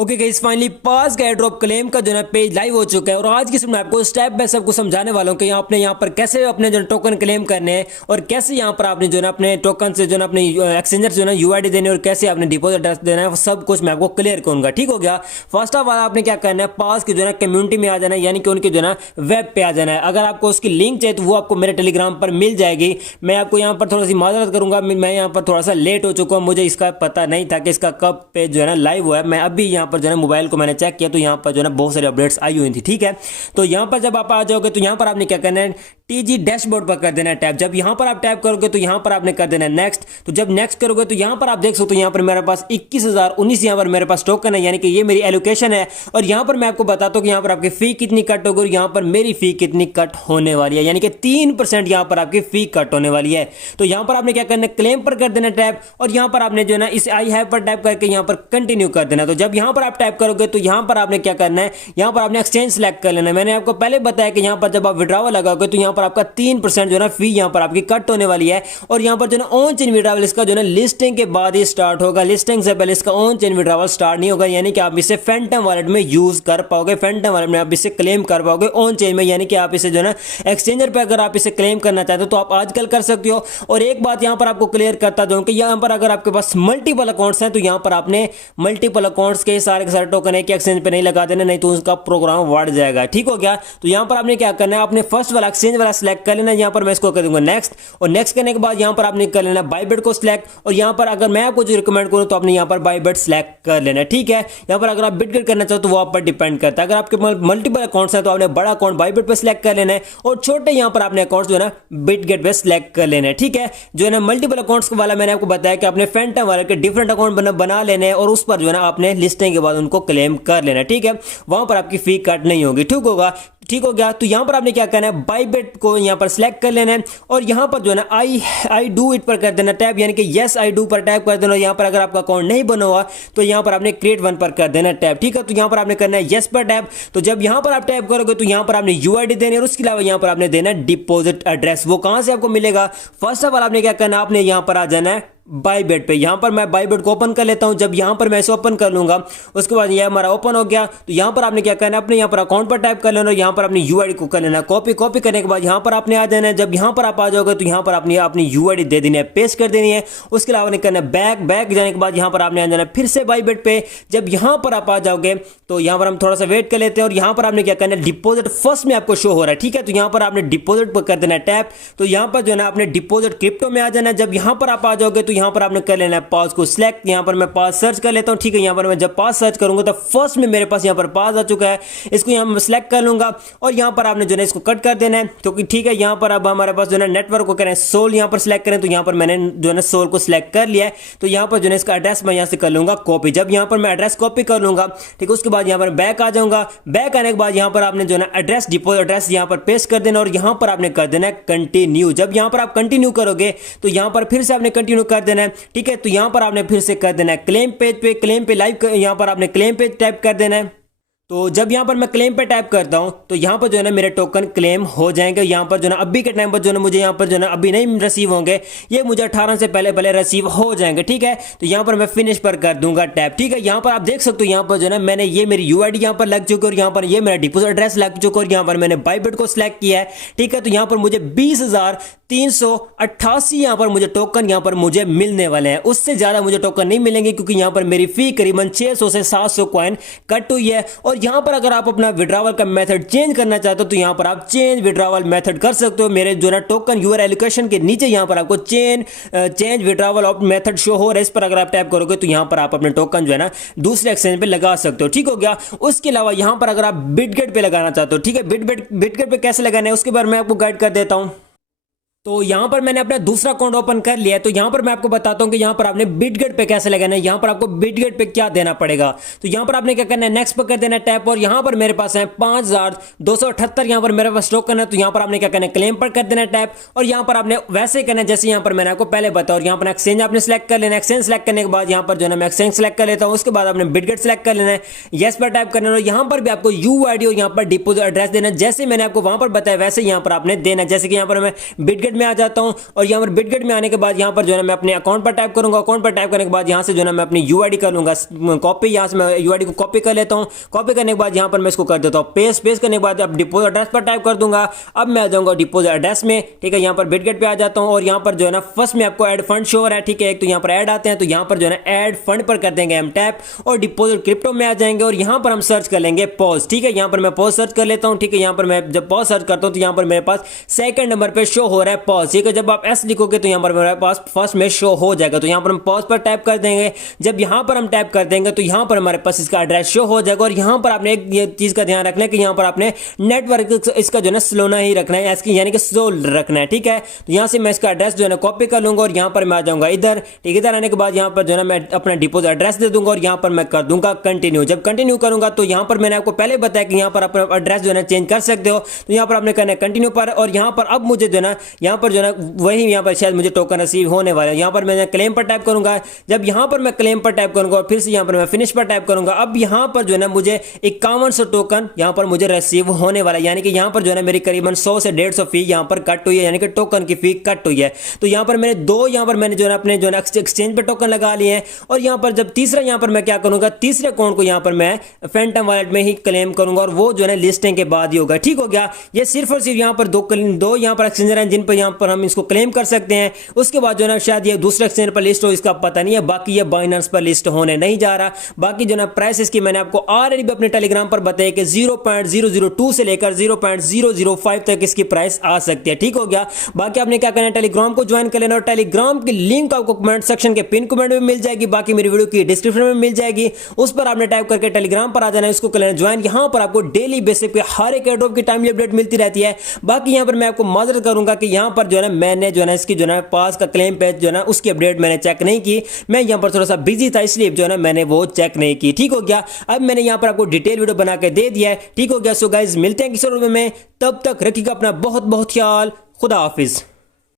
Okay guys, finally पास का airdrop claim का जो है पेज लाइव हो चुका है और आज की इसमें मैं आपको स्टेप बाय स्टेप को समझाने वाला हूं कि आपने यहाँ पर कैसे अपने जो टोकन क्लेम करने हैं और कैसे यहाँ पर आपने जो है अपने टोकन से जो है अपने एक्सचेंजर जो है यूआईडी देने और कैसे आपने डिपॉजिट देना है, वो सब कुछ मैं आपको क्लियर करूंगा। ठीक हो गया। फर्स्ट ऑफ ऑल आपने क्या करना है, पास की जो है कम्युनिटी में आ जाना है, यानी कि उनके जो है वेब पे आ जाना है। अगर आपको उसकी लिंक चाहिए तो वो आपको मेरे टेलीग्राम पर मिल जाएगी। मैं आपको यहाँ पर थोड़ा सी माजरत करूंगा, मैं यहाँ पर थोड़ा सा लेट हो चुका हूँ, मुझे इसका पता नहीं था कि इसका कब पेज जो है लाइव हुआ है। मैं अभी यहाँ पर जो है मोबाइल को मैंने चेक किया तो यहाँ पर जो है बहुत सारी अपडेट्स आई हुई थी। ठीक है, तो यहाँ पर जब आप आ जाओगे तो यहाँ पर आपने क्या करना है, टीजी डैशबोर्ड पर कर देना है टैप। जब यहाँ पर आप टैप करोगे तो यहाँ पर आपने कर देना है नेक्स्ट। तो जब नेक्स्ट करोगे तो यहाँ पर आप देख सकते हो यहाँ पर मेरे पास 21,019 यहाँ पर मेरे पास टोकन है, यानी कि ये मेरी एलोकेशन है। और यहाँ पर मैं आपको बताता हूँ कि यहाँ पर आपकी फी कितनी कट होगी और यहाँ पर मेरी फी कितनी कट होने वाली है, यानी कि 3% यहाँ पर आपकी फी कट होने वाली है। तो यहाँ पर आपने क्या करना है, क्लेम पर कर देना टैप और यहाँ पर आपने जो है ना इस आई हैव पर टैप करके यहाँ पर कंटिन्यू कर देना। तो जब यहाँ पर आप टैप करोगे तो यहाँ पर आपने क्या करना है, यहाँ पर आपने एक्सचेंज सेलेक्ट कर लेना है। मैंने आपको पहले बताया कि यहाँ पर जब आप विड्रॉवल लगाओगे तो यहाँ पर आपका 3% जो है ना फी यहाँ पर आपकी कट होने वाली है। और यहाँ पर जो है ऑन चेन विड्रॉवल इसका जो है लिस्टिंग के बाद ही स्टार्ट होगा, लिस्टिंग से पहले इसका ऑन चेन विड्रॉवल स्टार्ट नहीं होगा, यानी कि आप इसे फैंटम वॉलेट में यूज कर पाओगे, फैंटम वॉलेट में आप इसे क्लेम कर पाओगे ऑन चेन में, यानी कि आप इसे जो है ना एक्सचेंजर पे अगर आप इसे क्लेम करना चाहते हो तो आप आजकल कर सकते हो। और एक बात यहाँ पर आपको क्लियर करता दूं कि यहाँ पर अगर आपके पास मल्टीपल अकाउंट्स हैं तो यहाँ पर आपने मल्टीपल अकाउंट्स के सारे टोकन एक एक्सचेंज पे नहीं लगा देना, नहीं तो उसका प्रोग्राम बढ़ जाएगा। ठीक हो गया। तो यहाँ पर आपने क्या करना है, आपने फर्स्ट वाला एक्सचेंज वाला सिलेक्ट कर लेना। यहाँ पर मैं इसको कर दूंगा नेक्स्ट, और नेक्स्ट करने के बाद यहाँ पर आपने कर लेना बाइबिट को सिलेक्ट। और यहाँ पर अगर मैं आपको जो रिकमेंड करूँ तो आपने यहाँ पर बाइबिट सिलेक्ट कर लेना। ठीक है, यहाँ पर अगर आप बिटगेट करना चाहो तो वो आप पर डिपेंड करता है। अगर आपके मल्टीपल अकाउंट्स हैं तो आपने बड़ा अकाउंट बाइबिट पे सिलेक्ट कर लेना है और छोटे यहाँ पर आपने अकाउंट जो है ना बिटगेट पे सिलेक्ट कर लेना है। ठीक है, जो है ना मल्टीपल अकाउंट्स वाला मैंने आपको बताया कि आपने फैंटम वाले के डिफरेंट अकाउंट बना लेने हैं और उस पर जो है ना आपने लिस्टिंग के बाद उनको क्लेम कर लेना। ठीक है, वहां पर आपकी फी कट नहीं होगी। ठीक हो गया। तो यहां पर आपने क्या करना है, बाइबिट को यहां पर सिलेक्ट कर लेना है और यहां पर जो है ना आई डू इट पर कर देना टैप, यानी कि यस आई डू पर टैप कर देना। यहां पर अगर आपका अकाउंट नहीं बना हुआ तो यहां पर आपने क्रिएट वन पर कर देना टैप। ठीक है, तो यहां पर आपने करना है यस पर टैप। तो जब यहां पर आप टैप करोगे तो यहां पर आपने यूआईडी देनी है और उसके अलावा यहां पर आपने देना है डिपॉजिट एड्रेस। वो कहां से आपको मिलेगा, फर्स्ट ऑफ ऑल आपने क्या करना है, आपने यहां पर आ जाना है बाइबिट पे। यहां पर मैं बाइबिट को ओपन कर लेता हूं। जब यहां पर मैं इसे ओपन कर लूंगा उसके बाद ये हमारा ओपन हो गया। तो यहां पर आपने क्या करना है, अपने यहां पर अकाउंट पर टाइप कर लेना और यहां पर अपनी यूआईडी को कर लेना कॉपी करने के बाद यहां पर आपने आ जाना है। जब यहां पर आप आ जाओगे तो यहां पर आपने अपनी यूआईडी दे देनी है, पेस्ट कर देनी है। उसके अलावा करना है बैक जाने के बाद यहां पर आपने आ जाना है फिर से बाइबिट पे। जब यहां पर आप आ जाओगे तो यहां पर हम थोड़ा सा वेट कर लेते हैं और यहां पर आपने क्या करना है, डिपॉजिट फर्स्ट में आपको शो हो रहा है। ठीक है, तो यहां पर आपने डिपॉजिट पर कर देना है टैप। तो यहां पर जो है ना आपने डिपॉजिट क्रिप्टो में आ जाना है। जब यहां पर आप आ जाओगे तो यहां पर आपने कर लेना पास को सिलेक्ट। यहां पर मैं पास सर्च कर लेता हूं। ठीक है, यहां पर मैं जब पास सर्च करूंगा तो फर्स्ट में मेरे पास यहां पर पास आ चुका है, इसको यहां मैं सिलेक्ट कर लूंगा और यहां पर आपने जो है इसको कट कर देना है क्योंकि ठीक है यहां पर अब हमारे पास जो है नेटवर्क को करें सोल यहां पर सिलेक्ट करें। तो यहां पर मैंने जो है सोल को सिलेक्ट कर लिया है। तो यहां पर जो है इसका एड्रेस मैं यहां से कर लूंगा कॉपी। जब यहां पर मैं एड्रेस कॉपी कर लूंगा, ठीक है, उसके बाद यहां पर बैक आ जाऊंगा। बैक आने के बाद यहां पर आपने जो है एड्रेस डिपॉजिट एड्रेस यहां पर पेस्ट कर देना और यहां पर आपने कर देना है कंटिन्यू। जब यहां पर आप कंटिन्यू करोगे तो यहां पर फिर से आपने कंटिन्यू कर देना है। ठीक है, तो यहां पर आपने फिर से कर देना है क्लेम पे लाइव यहां पर आपने क्लेम पे टाइप कर देना है। तो जब यहां पर मैं क्लेम पे टाइप करता हूं तो यहां पर जो है ना मेरे टोकन क्लेम हो जाएंगे। यहां पर जो है अभी के टाइम पर जो है मुझे यहां पर जो है अभी नहीं रिसीव होंगे, ये मुझे 18 से पहले रिसीव हो जाएंगे। ठीक है, तो यहां पर मैं फिनिश पर कर दूंगा टैप। ठीक है, यहां पर आप देख सकते हो यहां पर जो है मैंने ये मेरी यूआईडी यहां पर लग चुकी है और यहां पर ये मेरा डिपॉजिट एड्रेस लग चुका है और यहां पर मैंने बाइबिट को सिलेक्ट किया है। ठीक है, तो यहां पर मुझे 20,388 यहां पर मुझे टोकन यहां पर मुझे मिलने वाले हैं। उससे ज्यादा मुझे टोकन नहीं मिलेंगे क्योंकि यहां पर मेरी फी करीबन 600 से 700 कॉइन कट हुई है। और यहां पर अगर आप अपना विड्रॉवल का मेथड चेंज करना चाहते हो तो यहां पर आप चेंज विड्रॉवल मेथड कर सकते हो। मेरे जो है टोकन यूआर एलोकेशन के नीचे यहां पर आपको चेंज विड्रॉवल मेथड शो हो रहा है। इस पर अगर आप टैप करोगे तो यहां पर आप अपने टोकन जो है ना दूसरे एक्सचेंज पे लगा सकते हो। ठीक हो गया। उसके अलावा यहां पर अगर आप बिटगेट पे लगाना चाहते हो, ठीक है, बिटगेट पे कैसे लगाना है उसके बारे में आपको गाइड कर देता हूं। तो यहां पर मैंने अपना दूसरा अकाउंट ओपन कर लिया है। तो यहां पर मैं आपको बताता हूं कि यहां पर आपने बिटगेट पे कैसे लगाना है, यहां पर आपको बिटगेट पे क्या देना पड़ेगा। तो यहां पर आपने क्या करना है, नेक्स्ट पर कर देना टैप और यहां पर मेरे पास है 5,278 यहां पर मेरे पास टोकन है। तो यहां पर आपने क्या करना है, क्लेम पर कर देना टैप और यहां पर आपने वैसे करना है जैसे यहां पर मैंने आपको पहले बताया। और यहां पर एक्सचेंज आपने सेलेक्ट कर लेना है। एक्सचेंज सेलेक्ट करने के बाद यहां पर जो है मैं एक्सचेंज सेलेक्ट कर लेता हूं। उसके बाद आपने बिटगेट सेलेक्ट कर लेना है, यस पर टाइप करना है और यहां पर भी आपको यूआईडी और यहां पर डिपॉजिट एड्रेस देना है। जैसे मैंने आपको वहां पर बताया वैसे यहां पर आपने देना है। जैसे कि यहां पर मैं बिटगेट बिटगेट में आ जाता हूँ और यहाँ पर बिटगेट में आने के बाद यहाँ पर जो है मैं अपने अकाउंट पर टाइप करूंगा। अकाउंट पर टाइप करने के बाद यहाँ से जो है मैं अपनी यूआईडी कर लूंगा कॉपी। यहाँ से मैं यूआईडी को कॉपी कर लेता हूँ। कॉपी करने के बाद यहाँ पर मैं इसको कर देता हूँ पेस्ट। पेस्ट करने के बाद अब डिपोजिट एड्रेस पर टाइप कर दूंगा। अब मैं आ जाऊंगा डिपोजिट एड्रेस में, ठीक है। यहाँ पर बिटगेट पे आ जाता हूँ और यहाँ पर जो है ना फर्स्ट में आपको ऐड फंड शो हो रहा है, ठीक है। एक तो यहाँ पर ऐड आते हैं, तो यहाँ पर जो है ना ऐड फंड पर कर देंगे हम टैप और डिपोजिट क्रिप्टो में आ जाएंगे और यहाँ पर हम सर्च कर लेंगे पॉज, ठीक है। यहाँ पर मैं पॉज सर्च कर लेता हूँ, ठीक है। यहाँ पर मैं जब पॉज सर्च करता हूँ तो यहाँ पर मेरे पास सेकंड नंबर पे शो हो रहा है पॉज, ठीक है। जब आप एस लिखोगे तो यहाँ पर मेरे पास फर्स्ट में शो हो जाएगा। तो यहाँ पर हम पॉज पर टाइप कर देंगे। जब यहाँ पर हम टाइप कर देंगे तो यहाँ पर हमारे पास इसका एड्रेस शो हो जाएगा। और यहाँ पर आपने एक ये चीज का ध्यान रखना है कि यहाँ पर आपने नेटवर्क इसका जो है ना स्लोना ही रखना है, यानी कि स्लो रखना है, ठीक है। तो यहाँ से मैं इसका एड्रेस जो है ना कॉपी कर लूंगा और यहाँ पर मैं आ जाऊंगा इधर, ठीक है। इधर आने के बाद यहाँ पर जो है ना मैं अपना डिपोजिट एड्रेस दे दूंगा और यहाँ पर मैं कर दूंगा कंटिन्यू। जब कंटिन्यू करूंगा तो यहाँ पर मैंने आपको पहले बताया कि यहाँ पर अपना एड्रेस जो है ना चेंज कर सकते हो। तो यहाँ पर आपने करना है कंटिन्यू पर और यहाँ पर अब मुझे जो है ना यहाँ पर जो है ना वही यहाँ पर शायद मुझे टोकन रिसीव होने वाला है। यहाँ पर मैं क्लेम पर टाइप करूंगा। जब यहाँ पर मैं क्लेम पर टाइप करूंगा और फिर से यहाँ पर मैं फिनिश पर टाइप करूंगा, अब यहाँ पर जो है ना मुझे 5100 टोकन यहाँ पर मुझे रिसीव होने वाला है। यानी कि यहाँ पर जो है ना मेरी करीबन 100 से 150 फी यहाँ पर कट हुई है, यानी कि टोकन की फी कट हुई है। तो यहाँ पर मैंने जो है ना अपने जो है एक्सचेंज पे टोकन लगा लिए हैं। और यहाँ पर जब तीसरा यहाँ पर मैं क्या करूंगा, तीसरे अकाउंट को यहाँ पर मैं फैंटम वॉलेट में ही क्लेम करूंगा और वो जो है ना लिस्टिंग के बाद ही होगा, ठीक हो गया। ये सिर्फ और सिर्फ यहाँ पर दो यहाँ पर एक्सचेंजर हैं जिन पर यहाँ पर हम इसको क्लेम कर सकते हैं। उसके बाद जो है ना शायद ये दूसरे एक्सचेंजर पर लिस्ट हो, इसका पता नहीं है। बाकी ये बाइनेंस पर लिस्ट होने नहीं जा रहा। बाकी जो है ना प्राइस इसकी मैंने आपको ऑलरेडी भी अपने टेलीग्राम पर बताया कि 0.002 से लेकर 0.005 तक इसकी प्राइस आ सकती है, ठीक हो गया। बाकी आपने क्या करना है, टेलीग्राम को ज्वाइन कर लेना और टेलीग्राम की लिंक आपको कमेंट सेक्शन के पिन कमेंट में मिल जाएगी। बाकी मेरी वीडियो की डिस्क्रिप्शन में मिल जाएगी, उस पर आपने टाइप करके टेलीग्राम पर आ जाना है, उसको कर लेना ज्वाइन। यहाँ पर आपको डेली बेसिस पे हर एक एयरड्रॉप की टाइमली अपडेट मिलती रहती है। बाकी यहाँ पर मैं आपको माजरत करूंगा कि यहाँ पर जो है ना मैंने जो है ना इसकी जो है ना पास का क्लेम पेज जो है ना उसकी अपडेट मैंने चेक नहीं की। मैं यहाँ पर थोड़ा सा बिजी था इसलिए जो है ना मैंने वो चेक नहीं की, ठीक हो गया। अब मैंने यहाँ पर आपको डिटेल वीडियो बना के दे दिया है, ठीक हो गया। सो गाइज मिलते हैं किसी वीडियो में, तब तक रखिएगा अपना बहुत बहुत ख्याल। खुदा हाफिज।